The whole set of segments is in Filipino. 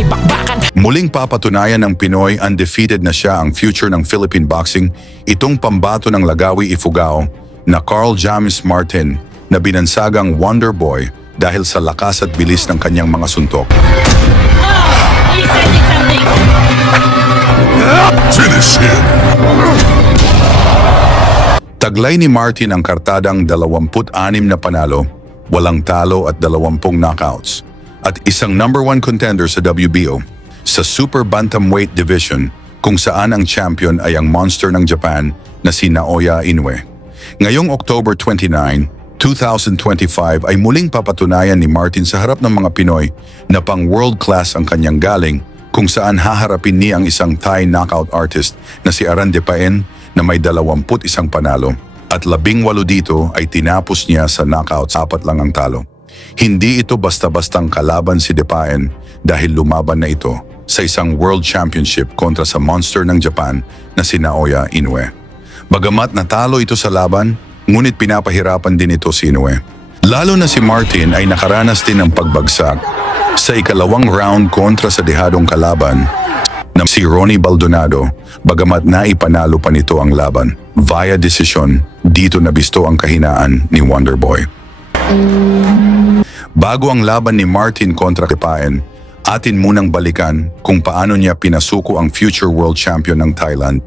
bakbakan. Muling papatunayan ng Pinoy undefeated na siya ang future ng Philippine boxing, itong pambato ng Lagawi Ifugao na Carl James Martin na binansagang Wonder Boy dahil sa lakas at bilis ng kanyang mga suntok. Finish him! Taglay ni Martin ang kartadang 26 na panalo, walang talo at 20 knockouts, at isang #1 contender sa WBO sa Super Bantamweight Division kung saan ang champion ay ang monster ng Japan na si Naoya Inoue. Ngayong October 29, 2025 ay muling papatunayan ni Martin sa harap ng mga Pinoy na pang world class ang kanyang galing kung saan haharapin niya ang isang Thai knockout artist na si Aran Depaen na may 21 panalo at 18 dito ay tinapos niya sa knockout, 4 lang ang talo. Hindi ito basta-bastang kalaban si Depaen dahil lumaban na ito sa isang World Championship kontra sa monster ng Japan na si Naoya Inoue. Bagamat natalo ito sa laban, ngunit pinapahirapan din ito si Inoue. Lalo na si Martin ay nakaranas din ng pagbagsak sa ikalawang round kontra sa dehadong kalaban na si Ronnie Baldonado, bagamat naipanalo pa nito ang laban. Via decision, dito nabisto ang kahinaan ni Wonder Boy. Bago ang laban ni Martin kontra Depaen, atin munang balikan kung paano niya pinasuko ang future world champion ng Thailand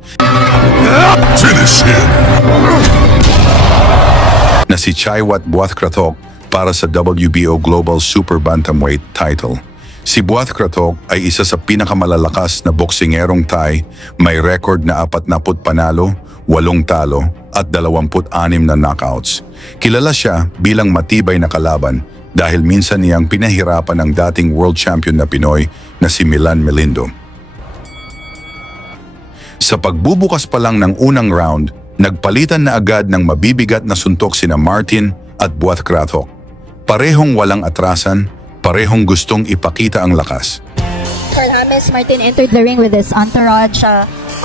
Finish him! na si Chaiwat Buathkrathok para sa WBO Global Super Bantamweight title. Si Buathkrathok ay isa sa pinakamalalakas na boksingerong Thai, may record na 40 panalo, 8 talo at 26 na knockouts. Kilala siya bilang matibay na kalaban dahil minsan niyang pinahirapan ang dating world champion na Pinoy na si Milan Melindo. Sa pagbubukas pa lang ng unang round, nagpalitan na agad ng mabibigat na suntok sina Martin at Buathkrathok. Parehong walang atrasan, parehong gustong ipakita ang lakas. Carl James Martin entered the ring with his entourage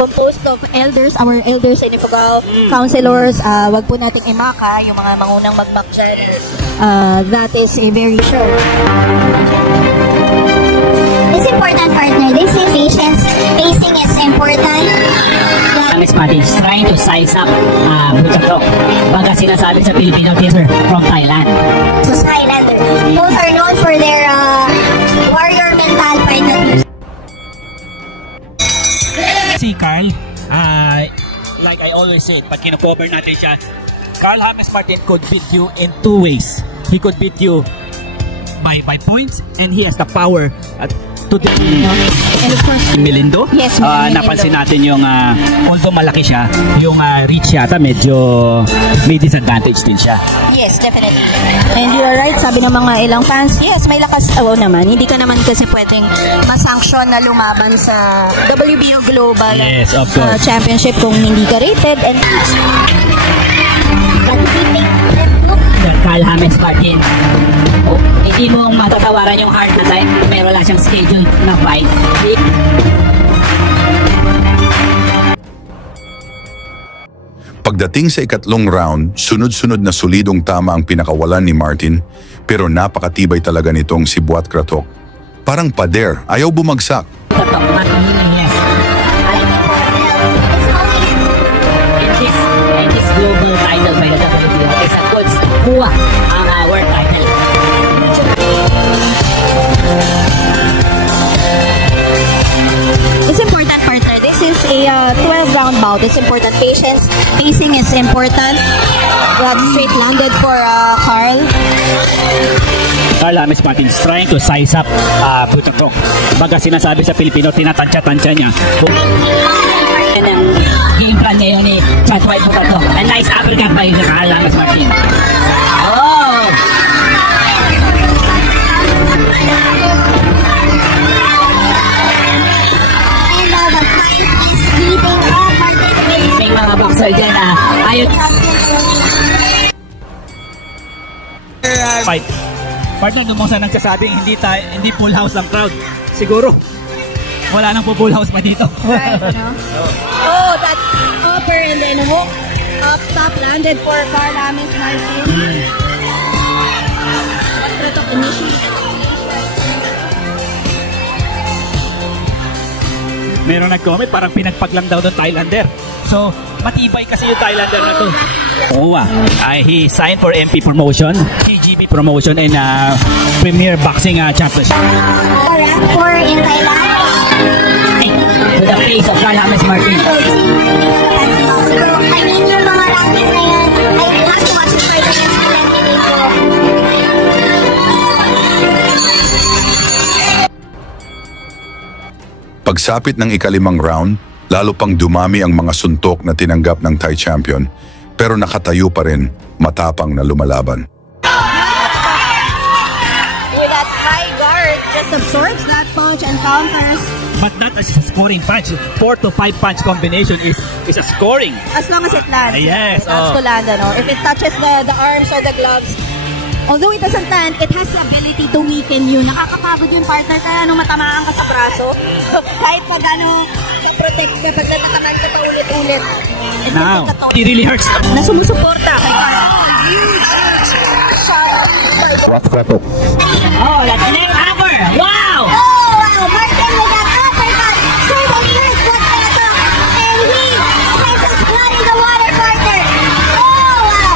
composed of elders, our elders in Ifugao, counselors, wag po nating imaka, yung mga mangunang magmak dyan. That is a very sure. It's important, partner. They say patience. Pacing is important. James Martin is trying to size up Buchakrok. Baga sinasabi sa Filipino theater from Thailand. So, Highlander. Both are known for their warrior mental, partner. Si Carl, like I always said, pag kino-cover natin siya, Carl James Martin could beat you in 2 ways. He could beat you by points and he has the power to defeat And of course, Melindo. Yes, Melindo. Napansin natin yung although malaki siya, yung reach yata medyo may disadvantage din siya. yes, definitely. And you are right, sabi ng mga ilang fans, yes, may lakas. Naman, hindi ka naman kasi pwedeng masanction na lumaban sa WBO Global Yes, of course. Championship kung hindi ka rated. And Carl James Martin. Hindi mo matatawaran yung heart na time. Meron lang siyang schedule na fight. Pagdating sa ikatlong round, sunod-sunod na solidong tama ang pinakawalan ni Martin, pero napakatibay talaga nitong si Buathkrathok. Parang pader, ayaw bumagsak. Yes. And this global title by the WBO is a good kuha ang world title. it's important, partner. This is a 12-round bout. It's important. Patience, pacing is important. Grab straight landed for Carl. Carl James Martin is trying to size up Buchakrok. Baga sinasabi sa Pilipino, tinatansya-tansya niya. And ang game plan ngayon ni Chaiwat Buchakrok. A nice uppercut by Carl James Martin. Oh! May mga boxer dyan ayaw. Fight. Partner, doon mo sa nagsasabing hindi full house ang crowd. Siguro, wala nang full house pa dito. Right, Oh, that upper and then hook up top landed for Carl James Martin. Buathkrathok initially. Meron nag-comment, parang pinagpag lang daw ng Thailander. So, matibay kasi yung Thailander na to. He signed for MP promotion, TGB promotion, and Premier Boxing Championship. Correct for in Thailand. To the face of Carl James Martin. I mean, yung mga ranking na yan, I will have to watch it for the next 10 minutes. Pagsapit ng ikalimang round, lalo pang dumami ang mga suntok na tinanggap ng Thai champion, pero nakatayo pa rin, matapang na lumalaban. With that high guard, just absorbs that punch and counters. But not as a scoring punch. 4 to 5 punch combination is a scoring. As long as it lands. Yes, It has to land, ano? If it touches the arms or the gloves, although it doesn't land, it has the ability to weaken you. Nakakapagod yung partner, kaya nung matamaan ka sa braso, kahit pa gano'ng protect ka, pag natamaan ka pa ulit-ulit. Now, it really hurts. Na sumusuporta kay Oh, that's an hammer! Wow! Oh, wow! Martin with that uppercut certainly hurts that Kratok. And he spends his blood in the water, partner. Oh, wow!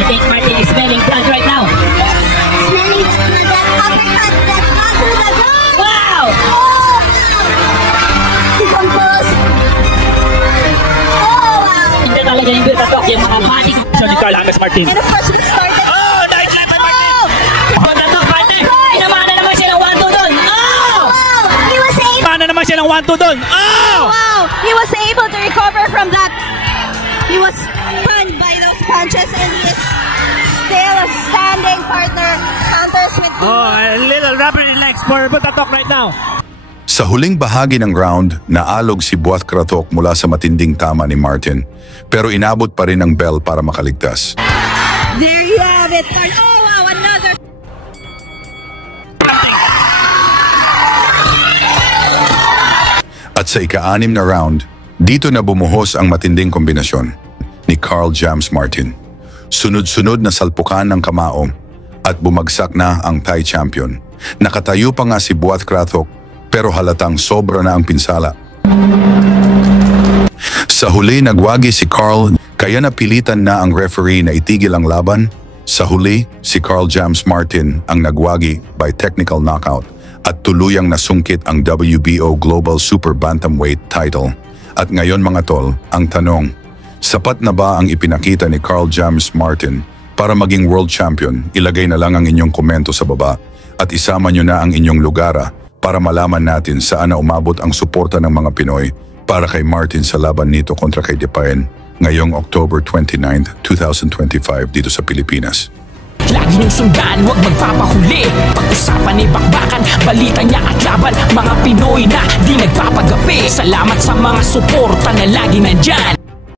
I think Martin is smelling blood right now. Smelling that uppercut that got through the ground. Wow! Oh, wow! He composed. Oh, wow! Hindi talaga yung Kratok, yung mga body. So, ni Carl James Martin. And of course, we started. Oh, nice hit by Martin! Kratok, partner! Pinamana naman siya ng 1-2 doon. Oh! Wow! He was able. Paano naman siya ng 1-2 doon? Oh! Wow! He was able to recover from that. He was stunned by those punches and he is still a standing partner. Counters with Oh, a little rubber legs for Butatok right now. Sa huling bahagi ng round, naalog si Buat Kratok mula sa matinding tama ni Martin, pero inabot pa rin ang bell para makaligtas. There you have it, partner. Oh, wow, another. At sa ika-6 na round, dito na bumuhos ang matinding kombinasyon ni Carl James Martin. Sunod-sunod na salpukan ng kamao at bumagsak na ang Thai champion. Nakatayo pa nga si Buat Kratok pero halatang sobra na ang pinsala. Sa huli nagwagi si Carl kaya napilitan na ang referee na itigil ang laban. Sa huli, si Carl James Martin ang nagwagi by technical knockout at tuluyang nasungkit ang WBO Global Super Bantamweight title. At ngayon mga tol, ang tanong, sapat na ba ang ipinakita ni Carl James Martin para maging world champion? Ilagay na lang ang inyong komento sa baba at isama nyo na ang inyong lugar para malaman natin saan na umabot ang suporta ng mga Pinoy para kay Martin sa laban nito kontra kay Depayen ngayong October 29, 2025 dito sa Pilipinas. Lagi niyong sundan, huwag magpapahuli. Pag-usapan ay bakbakan, balita niya at laban. Mga Pinoy na di nagpapagapi. Salamat sa mga suporta na lagi nandyan.